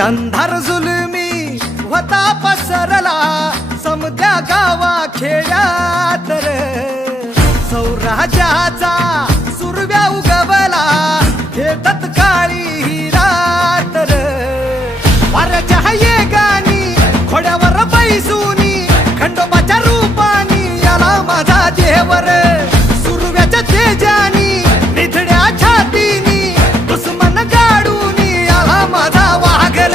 अंधार जुलमी होता पसरला समद्या गावा खेड्यात रे, सौराजाचा सुरव्या उगवला हे तत्काळी ही रात रे. वाऱ्याच्या येगानी खोड्यावर बैसूनी खंडोबाच्या रूपानी आला माझा देवर, सुरव्याच्या तेजानी निधड्या छातीनी दुश्मन गाडूनी आला माझा वाघर.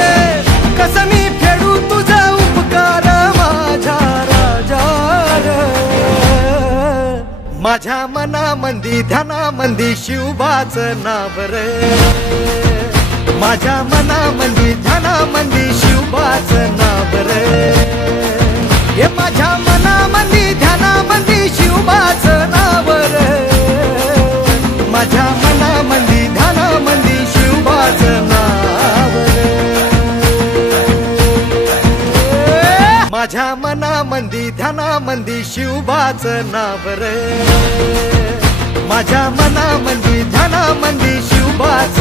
कसं मी फेडू तुझा उपकार माझ्या राजा, माझ्या मनामंदी ध्यानामंदी शिवबाचं नाव रे, माझ्या मनामंदी ध्यानामंदी शिवबाचं नाव रे. हे माझ्या मनामंदी ध्यानामंदी शिवबाचं नाव रे, माझ्या मनामंदी ध्यानामंदी शिवबाचं नाव रे. माझ्या मनामंदी ध्यानामंदी शिवबाचं नाव रे, माझ्या मनामंदी ध्यानामंदी शिवबाचं